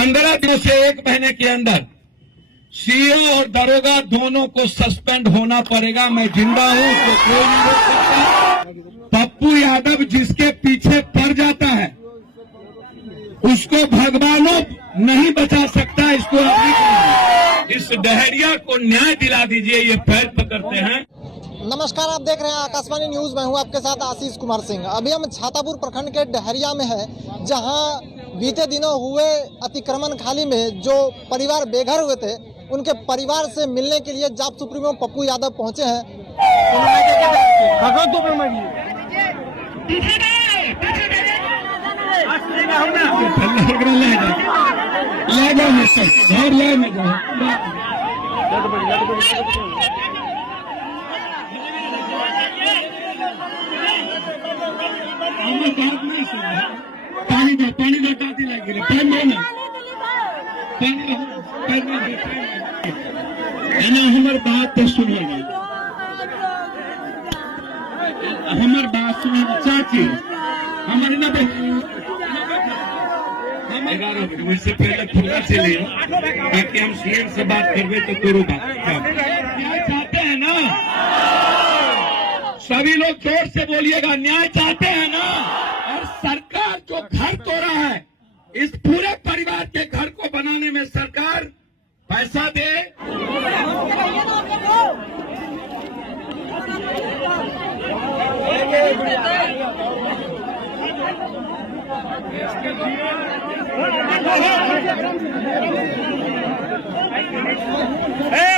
15 दिनों से 1 महीने के अंदर सीओ और दरोगा दोनों को सस्पेंड होना पड़ेगा। मैं जिंदा हूं तो कोई नहीं रोक सकता। पप्पू यादव जिसके पीछे पड़ जाता है उसको भगवानों नहीं बचा सकता। इसको इस डहरिया को न्याय दिला दीजिए, ये पैर पकड़ते हैं। नमस्कार, आप देख रहे हैं आकाशवाणी न्यूज। मैं हूं आपके साथ आशीष कुमार सिंह। अभी हम छातापुर प्रखंड के डहरिया में है, जहां बीते दिनों हुए अतिक्रमण खाली में जो परिवार बेघर हुए थे उनके परिवार से मिलने के लिए जाप सुप्रीमो पप्पू यादव पहुंचे हैं। पानी दटाती लगी हमार बात तो सुनिएगा, हमार बात सुनिए चाची। हमारे ना हम 11 बजे से पहले खुला से ले ताकि हम सीएम से बात करवे तो करो बात। न्याय चाहते हैं ना सभी लोग, जोर से बोलिएगा, न्याय चाहते हैं ना। और सरकार जो घर तोड़ा है, इस पूरे परिवार के घर को बनाने में सरकार पैसा दे।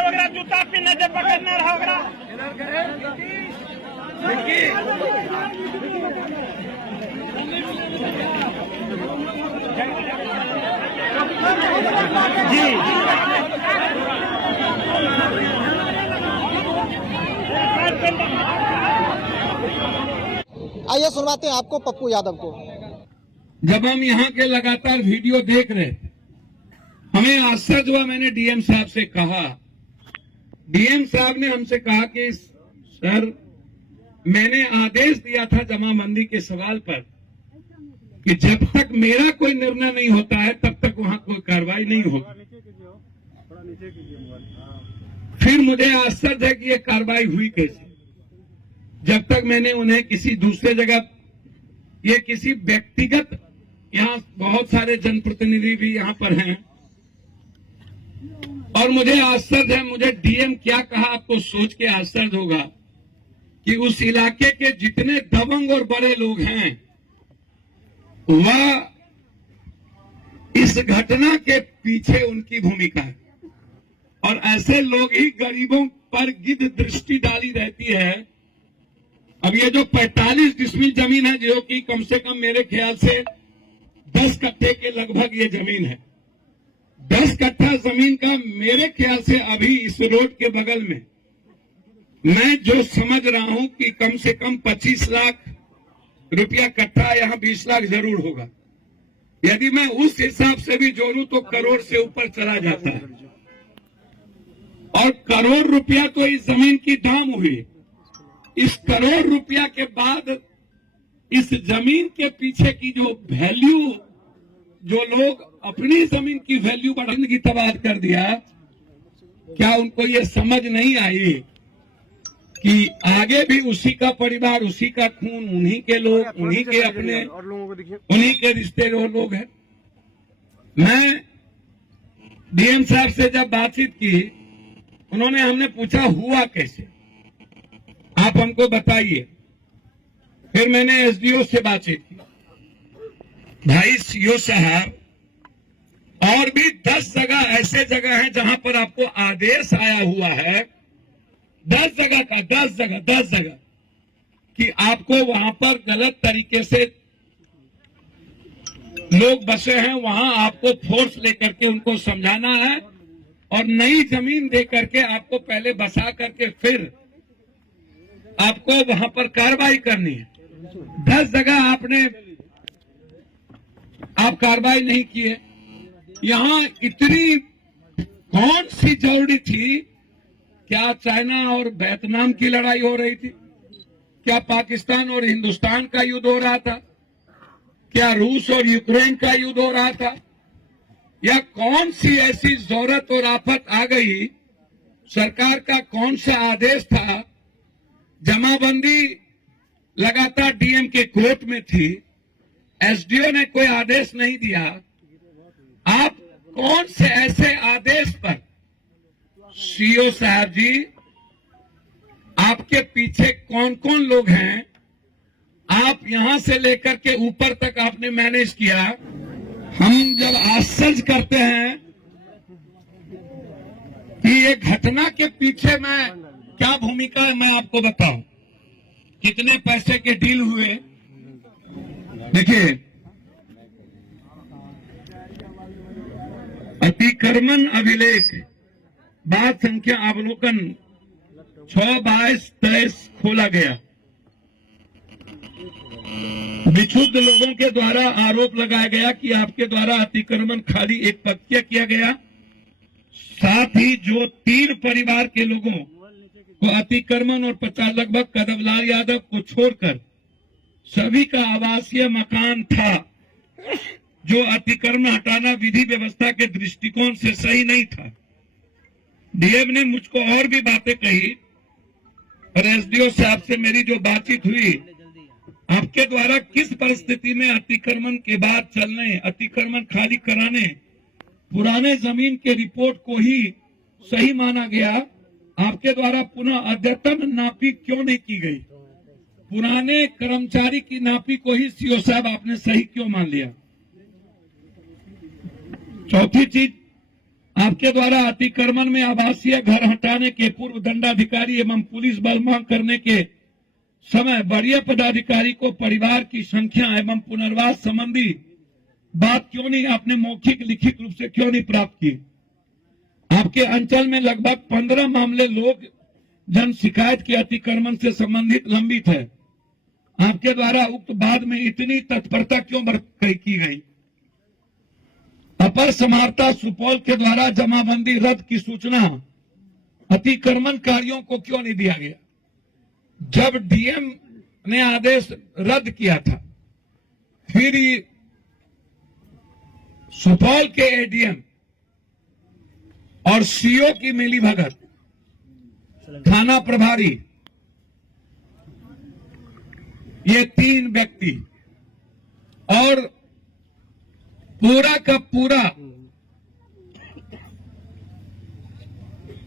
वगैरह जूता पहनने से पकड़ना रहा वगैरह जी। आइए सुनवाते हैं आपको पप्पू यादव को। जब हम यहाँ के लगातार वीडियो देख रहे थे, हमें आश्चर्य हुआ। मैंने डीएम साहब से कहा, डीएम साहब ने हमसे कहा कि सर, मैंने आदेश दिया था जमाबंदी के सवाल पर कि जब तक मेरा कोई निर्णय नहीं होता है तब तक वहां कोई कार्रवाई नहीं होगी। फिर मुझे आश्चर्य है कि ये कार्रवाई हुई कैसे, जब तक मैंने उन्हें किसी दूसरे जगह, ये किसी व्यक्तिगत, यहाँ बहुत सारे जनप्रतिनिधि भी यहाँ पर हैं, और मुझे आश्चर्य है, मुझे डीएम क्या कहा आपको सोच के आश्चर्य होगा कि उस इलाके के जितने दबंग और बड़े लोग हैं वह इस घटना के पीछे उनकी भूमिका है, और ऐसे लोग ही गरीबों पर गिद्ध दृष्टि डाली रहती है। अब ये जो 45 डिसमिल जमीन है, जो कि कम से कम मेरे ख्याल से 10 कट्ठे के लगभग ये जमीन है, 10 कट्ठा जमीन का मेरे ख्याल से अभी इस रोड के बगल में मैं जो समझ रहा हूं कि कम से कम 25 लाख रुपया कट्ठा, यहां 20 लाख जरूर होगा। यदि मैं उस हिसाब से भी जोड़ूं तो करोड़ से ऊपर चला जाता है, और करोड़ रुपया तो इस जमीन की दाम हुई। इस करोड़ रुपया के बाद इस जमीन के पीछे की जो वैल्यू, जो लोग अपनी जमीन की वैल्यू बढ़ाने की तबाह कर दिया, क्या उनको ये समझ नहीं आई कि आगे भी उसी का परिवार, उसी का खून, उन्हीं के लोग, उन्हीं के अपने, उन्हीं के रिश्तेदार लोग हैं। मैं डीएम साहब से जब बातचीत की, हमने पूछा हुआ कैसे, आप हमको बताइए। फिर मैंने एसडीओ से बातचीत की, भाई सीओ साहब, और भी 10 जगह ऐसे जगह हैं जहां पर आपको आदेश आया हुआ है, 10 जगह का, 10 जगह कि आपको वहां पर गलत तरीके से लोग बसे हैं, वहां आपको फोर्स लेकर के उनको समझाना है, और नई जमीन दे करके आपको पहले बसा करके फिर आपको वहां पर कार्रवाई करनी है। 10 जगह आप कार्रवाई नहीं किए। यहां इतनी कौन सी जरूरी थी? क्या चाइना और वियतनाम की लड़ाई हो रही थी? क्या पाकिस्तान और हिंदुस्तान का युद्ध हो रहा था? क्या रूस और यूक्रेन का युद्ध हो रहा था? या कौन सी ऐसी जरूरत और आफत आ गई, सरकार का कौन सा आदेश था, जमाबंदी लगातार डीएम के कोर्ट में थी, एसडीओ ने कोई आदेश नहीं दिया, आप कौन से ऐसे आदेश पर, सीओ साहब जी, आपके पीछे कौन कौन लोग हैं, आप यहां से लेकर के ऊपर तक आपने मैनेज किया। हम जब आश्चर्य करते हैं कि ये घटना के पीछे में क्या भूमिका है, मैं आपको बताऊं। कितने पैसे के डील हुए, देखिए, अतिक्रमण अभिलेख बात संख्या अवलोकन 6/22/23 खोला गया। विक्षुब्ध लोगों के द्वारा आरोप लगाया गया कि आपके द्वारा अतिक्रमण खाली एक पक्षीय किया गया, साथ ही जो 3 परिवार के लोगों को अतिक्रमण और 50 लगभग कदमलाल यादव को छोड़कर सभी का आवासीय मकान था, जो अतिक्रमण हटाना विधि व्यवस्था के दृष्टिकोण से सही नहीं था। डीएम ने मुझको और भी बातें कही और एसडीओ साहब से मेरी जो बातचीत हुई, आपके द्वारा किस परिस्थिति में अतिक्रमण के बाद चलने, अतिक्रमण खाली कराने, पुराने जमीन के रिपोर्ट को ही सही माना गया, आपके द्वारा पुनः अद्यतन नापी क्यों नहीं की गई, पुराने कर्मचारी की नापी को ही सीओ साहब आपने सही क्यों मान लिया। चौथी चीज, आपके द्वारा अतिक्रमण में आवासीय घर हटाने के पूर्व दंडाधिकारी एवं पुलिस बल मांग करने के समय वरीय पदाधिकारी को परिवार की संख्या एवं पुनर्वास संबंधी बात क्यों नहीं आपने मौखिक लिखित रूप से क्यों नहीं प्राप्त की। आपके अंचल में लगभग 15 मामले लोग जन शिकायत के अतिक्रमण से संबंधित लंबित है, आपके द्वारा उक्त बाद में इतनी तत्परता क्यों की गई। अपर समाहर्ता सुपौल के द्वारा जमाबंदी रद्द की सूचना अतिक्रमणकारियों को क्यों नहीं दिया गया। जब डीएम ने आदेश रद्द किया था, फिर सुपौल के एडीएम और सीओ की मिलीभगत, थाना प्रभारी, ये 3 व्यक्ति और पूरा का पूरा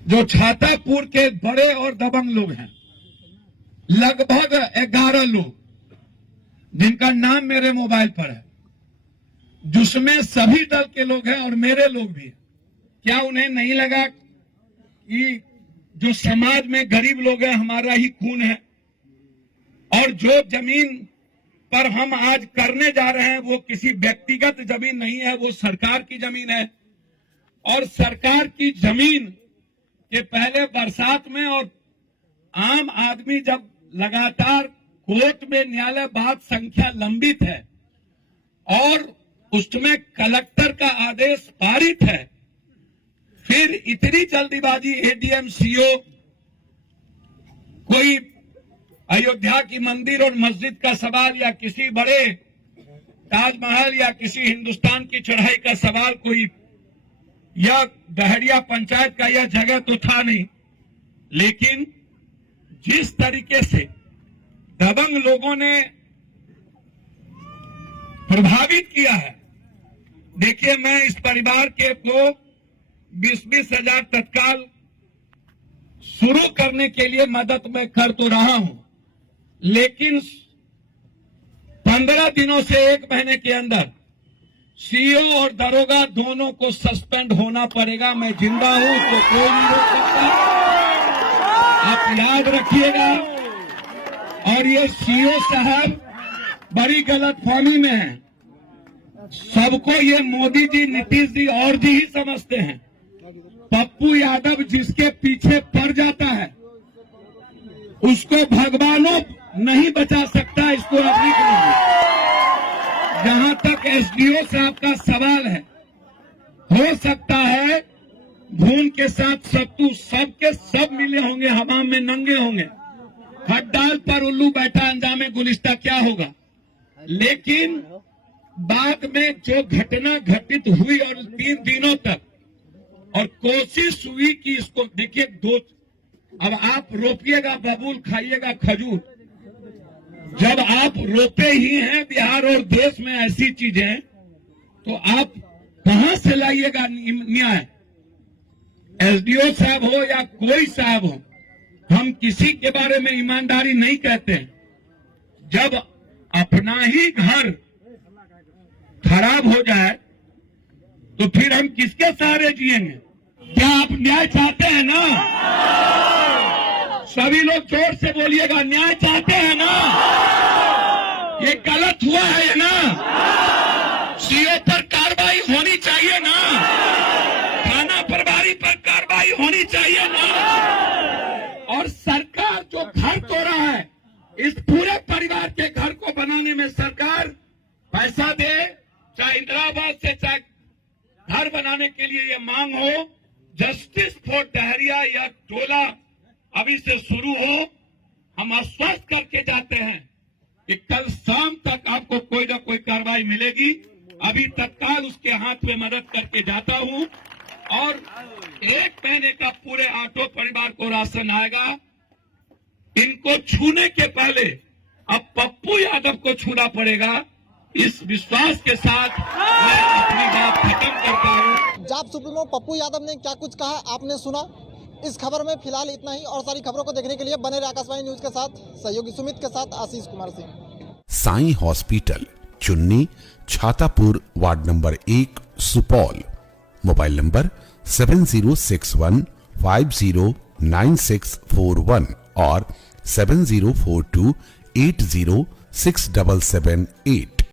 जो छातापुर के बड़े और दबंग लोग हैं, लगभग 11 लोग, जिनका नाम मेरे मोबाइल पर है, जिसमें सभी दल के लोग हैं और मेरे लोग भी हैं। क्या उन्हें नहीं लगा कि जो समाज में गरीब लोग हैं हमारा ही खून है, और जो जमीन पर हम आज करने जा रहे हैं वो किसी व्यक्तिगत जमीन नहीं है, वो सरकार की जमीन है। और सरकार की जमीन के पहले बरसात में और आम आदमी जब लगातार कोर्ट में न्यायालय बात संख्या लंबित है और उसमें कलेक्टर का आदेश पारित है, फिर इतनी जल्दीबाजी एडीएम सीओ कोई अयोध्या की मंदिर और मस्जिद का सवाल या किसी बड़े ताजमहल या किसी हिंदुस्तान की चढ़ाई का सवाल कोई, या डहरिया पंचायत का यह जगह तो था नहीं, लेकिन जिस तरीके से दबंग लोगों ने प्रभावित किया है, देखिए मैं इस परिवार के को 20-20 हजार तत्काल शुरू करने के लिए मदद मैं कर तो रहा हूं, लेकिन 15 दिनों से 1 महीने के अंदर सीओ और दरोगा दोनों को सस्पेंड होना पड़ेगा। मैं जिंदा हूं तो कोई नहीं रोक सकता, आप याद रखिएगा। और ये सीओ साहब बड़ी गलतफहमी में है, सबको ये मोदी जी, नीतीश जी और जी ही समझते हैं। पप्पू यादव जिसके पीछे पड़ जाता है उसको भगवानों नहीं बचा सकता, इसको अभी करेंगे। जहां तक एसडीओ साहब का सवाल है, हो सकता है भून के साथ सत्तू सबके सब मिले होंगे, हवा में नंगे होंगे, हड्डाल पर उल्लू बैठा अंजामे गुलिस्ता क्या होगा। लेकिन बाद में जो घटना घटित हुई और 3 दिनों तक और कोशिश हुई कि इसको देखिए अब आप रोपिएगा बबूल, खाइएगा खजूर। जब आप रोपे ही हैं बिहार और देश में ऐसी चीजें, तो आप कहां से लाइएगा न्याय? एसडीओ साहब हो या कोई साहब हो, हम किसी के बारे में ईमानदारी नहीं कहते हैं। जब अपना ही घर खराब हो जाए तो फिर हम किसके सहारे जिएंगे? क्या आप न्याय चाहते हैं ना? सभी लोग जोर से बोलिएगा, न्याय चाहते हैं ना? ये गलत हुआ है ना? सीओ पर कार्रवाई होनी चाहिए ना? थाना प्रभारी पर कार्रवाई होनी चाहिए ना? और सरकार जो घर तोड़ा है, इस पूरे परिवार के घर को बनाने में सरकार पैसा दे, चाहे इंदिरावास से, चाहे घर बनाने के लिए ये मांग हो। जस्टिस फॉर डहरिया या टोला अभी से शुरू हो। हम आश्वस्त करके जाते हैं कि कल शाम तक आपको कोई ना कोई कार्रवाई मिलेगी। अभी तत्काल उसके हाथ में मदद करके जाता हूं और 1 महीने का पूरे ऑटो परिवार को राशन आएगा। इनको छूने के पहले अब पप्पू यादव को छूना पड़ेगा। इस विश्वास के साथ मैं अपनी बात खत्म करता हूं। जाप सुप्रीमो पप्पू यादव ने क्या कुछ कहा आपने सुना। इस खबर में फिलहाल इतना ही, और सारी खबरों को देखने के लिए बने रहे आकाशवाणी न्यूज के साथ। सहयोगी सुमित के साथ आशीष कुमार सिंह। साई हॉस्पिटल, चुन्नी, Chhatapur, ward number 1, Supaul. Mobile number 7061509641 और 7042806778।